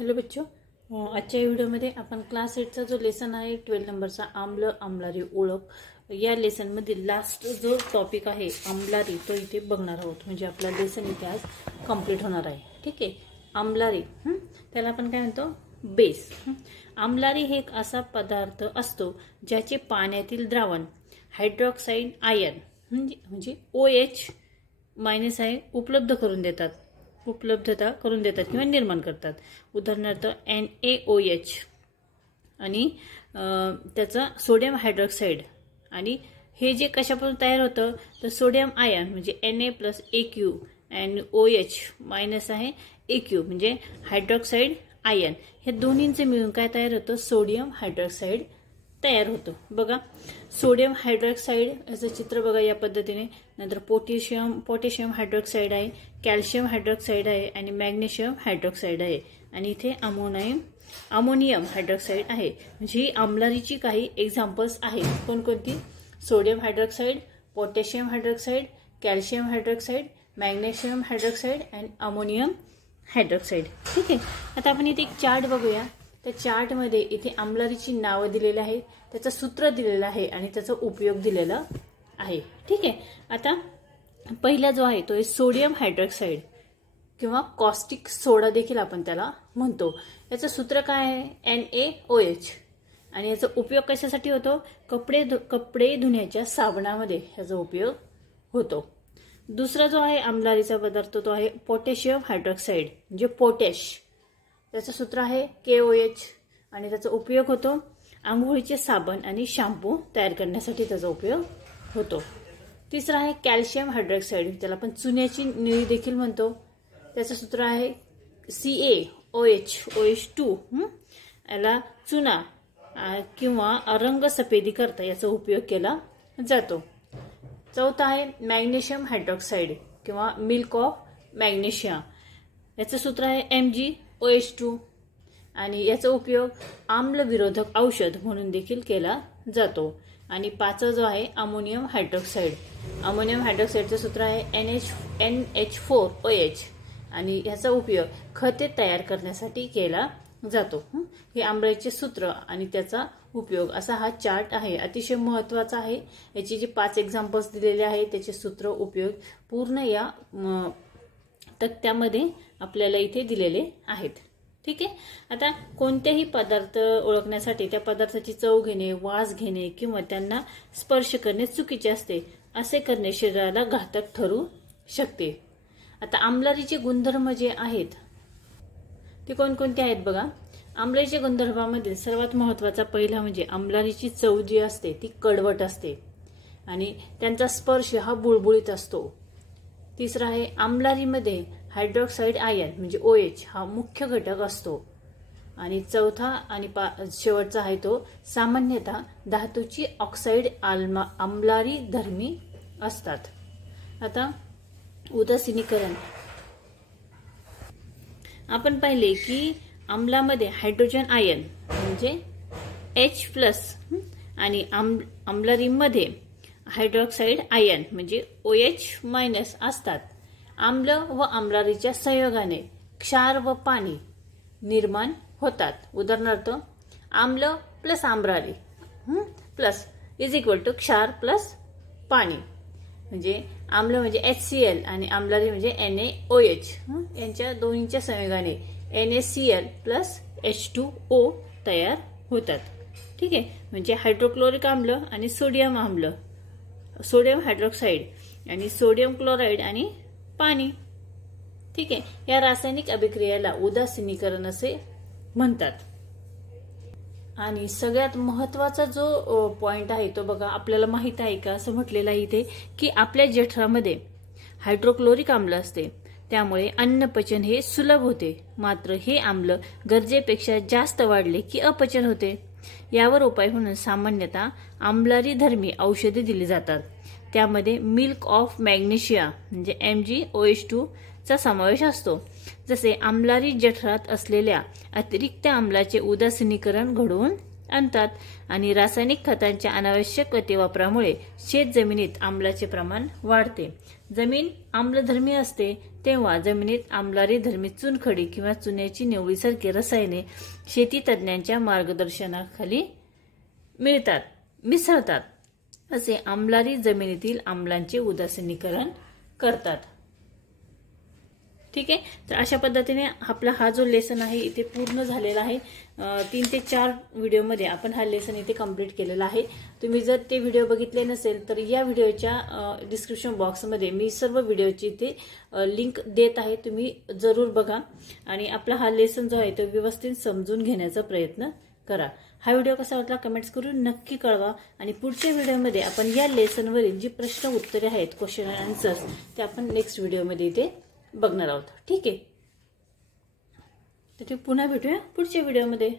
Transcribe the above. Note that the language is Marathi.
हेलो बच्चों, आजच्या व्हिडिओमध्ये आपण क्लास 8चा जो लेसन आहे 12 नंबरचा आम्ल आम्लारी ओळख या लेसन मध्ये लास्ट जो टॉपिक आहे आम्लारी तो इथे बघणार आहोत। म्हणजे आपला लेसन इथे आज कंप्लीट होणार आहे। ठीक आहे, आम्लारी त्याला आपण काय म्हणतो बेस। आम्लारी हे एक असा पदार्थ असतो ज्याचे पाण्यातील द्रावण हायड्रॉक्साइड आयन म्हणजे OH- आहे उपलब्धता करून देतात किंवा निर्माण करतात। उदाहरणार्थ NaOH आणि त्याचा सोडियम हायड्रॉक्साइड। आणि हे जे कशापासून तयार होतं तर सोडियम आयन म्हणजे Na+Aq आणि OH- आहे Aq म्हणजे हायड्रॉक्साइड आयन। हे दोन्हींचे मिळून काय तयार होतं सोडियम हायड्रॉक्साइड तयार होतो। बघा सोडियम हायड्रॉक्साइड याचं चित्र बघा या पद्धतीने। नंतर पोटॅशियम हायड्रॉक्साइड आहे, कॅल्शियम हायड्रॉक्साइड आहे आणि मॅग्नेशियम हायड्रॉक्साइड आहे आणि इथे अमोनियम हायड्रॉक्साइड आहे। म्हणजे ही आम्लारीची काही एक्झाम्पल्स आहेत। कोणकोणती? Sodium hydroxide, potassium hydroxide, calcium hydroxide, magnesium hydroxide आणि अमोनियम हायड्रॉक्साइड। ठीक आहे, आता आपण इथे एक चार्ट बघूया। त्या चार्ट मध्ये इथे आम्लारीची नावं दिलेली आहे, त्याचं सूत्र दिलेलं आहे आणि त्याचा उपयोग दिलेला आहे। ठीक आहे, आता पहिला जो आहे तो आहे सोडियम हायड्रॉक्साइड किंवा कॉस्टिक सोडा देखील आपण त्याला म्हणतो। याचं सूत्र काय आहे NaOH आणि याचा उपयोग कशासाठी होतो? कपडे धुण्याच्या साबणामध्ये याचा उपयोग होतो। दुसरा जो आहे आम्लारीचा पदार्थ तो आहे पोटॅशियम हायड्रॉक्साइड म्हणजे पोटॅश। त्याचं सूत्र आहे KOH आणि त्याचा उपयोग होतो आंघोळीचे साबण आणि शॅम्पू तयार करण्यासाठी त्याचा उपयोग होतो। तिसरा आहे कॅल्शियम हायड्रॉक्साइड, त्याला आपण चुन्याची निळी देखील म्हणतो। त्याचं सूत्र आहे CaOH2। याला चुना किंवा रंग सफेदी करता याचा उपयोग केला जातो। चौथा आहे मॅग्नेशियम हायड्रॉक्साइड किंवा मिल्क ऑफ मॅग्नेशिया। याचं सूत्र आहे MgOH2 आणि याचा उपयोग आम्ल विरोधक औषध म्हणून देखील केला जातो। आणि पाचवा जो आहे अमोनियम हायड्रॉक्साइड। अमोनियम हायड्रॉक्साइडचं सूत्र आहे NH4OH आणि याचा उपयोग खते तयार करण्यासाठी केला जातो। हे आम्लारीचे सूत्र आणि त्याचा उपयोग असा हा चार्ट आहे, अतिशय महत्त्वाचा आहे। याची जी 5 एक्झाम्पल्स दिलेले आहेत त्याचे सूत्र उपयोग पूर्ण या तक्त्यामध्ये आपल्याला इथे दिलेले आहेत। ठीक आहे, आता कोणतेही पदार्थ ओळखण्यासाठी त्या पदार्थाची चव घेणे, वास घेणे किंवा त्यांना स्पर्श करणे चुकीचे असते। असे करणे शरीराला घातक ठरू शकते। आता आम्लारीचे गुणधर्म जे आहेत ते कोणकोणते आहेत बघा। आम्लारीच्या गुणधर्मामध्ये सर्वात महत्त्वाचा पहिला म्हणजे आम्लारीची चव जी असते ती कडवट असते आणि त्यांचा स्पर्श हा बुळबुळीत असतो। तिसरा आहे आम्लारीमध्ये हायड्रॉक्साइड आयन म्हणजे OH हा मुख्य घटक असतो। आणि चौथा आणि शेवटचा आहे तो सामान्यतः धातूची ऑक्साइड आम्लारी धर्मी असतात। आता उदासीनीकरण आपण पाहिले की आम्लामध्ये हायड्रोजन आयन म्हणजे H+ आणि आम्लारीमध्ये हायड्रॉक्साइड आयन म्हणजे OH- असतात। आम्ल व आम्लारीच्या संयोगाने क्षार व पाणी निर्माण होतात। उदाहरणार्थ आम्ल प्लस आम्लारी प्लस = क्षार प्लस पाणी। म्हणजे आम्ल म्हणजे HCl आणि आम्लारी म्हणजे NaOH यांच्या दोन्हीच्या संयोगाने NaCl + H2O तयार होतात। ठीक आहे, म्हणजे हायड्रोक्लोरिक आम्ल आणि सोडियम हायड्रॉक्साइड आणि सोडियम क्लोराईड आणि पाणी। ठीक आहे, या रासायनिक अभिक्रियेला उदासीनीकरण असे म्हणतात। आणि सगळ्यात महत्त्वाचा जो पॉइंट आहे तो बघा, आपल्याला माहित आहे का असं म्हटलेलं आहे इथे की आपल्या जठरामध्ये हायड्रोक्लोरिक आम्ल असते, त्यामुळे अन्नपचन हे सुलभ होते। मात्र हे आम्ल गरजेपेक्षा जास्त वाढले की अपचन होते। यावर उपाय म्हणून सामान्यतः आम्लारी धर्मी औषधे दिली जातात। त्यामध्ये मिल्क ऑफ मॅग्नेशिया म्हणजे MgOH2 चा समावेश असतो। जसे आम्लारी जठरात असलेल्या अतिरिक्त आम्लाचे उदासीनीकरण घडवून आणतात आणि रासायनिक खतांच्या अनावश्यक अतिवापरामुळे शेतजमिनीत आम्लाचे प्रमाण वाढते। जमीन आम्लधर्मी असते तेव्हा जमिनीत आम्लारी धर्मी चुनखडी किंवा चुन्याची निवळीसारखी रसायने शेती तज्ज्ञांच्या मार्गदर्शनाखाली मिसळतात. असे आम्लारी जमिनीतील आम्लांचे उदासीनीकरण करतात. ठीक आहे. तर अशा पद्धतीने आपला हा जो लेसन आहे इथे पूर्ण झालेला आहे. 3 ते 4 व्हिडिओमध्ये आपण हा लेसन इथे कंप्लीट केलेला आहे. तुम्ही जर ते व्हिडिओ बघितले नसेल तर या व्हिडिओच्या डिस्क्रिप्शन बॉक्समध्ये मी सर्व व्हिडिओची इथे लिंक देत आहे. तुम्ही जरूर बघा आणि आपला हा लेसन जो आहे तो व्यवस्थित समजून घेण्याचा प्रयत्न करा. हा व्हिडिओ कसा वाटला कमेंट्स करून नक्की कळवा आणि पुढच्या व्हिडिओमध्ये आपण या लेसनवरील जी प्रश्न उत्तरे आहेत, क्वेश्चन अँड आन्सर्स, ते आपण नेक्स्ट व्हिडिओमध्ये इथे बघणार आहोत. ठीक आहे. तर पुन्हा भेटूया पुढच्या व्हिडिओमध्ये.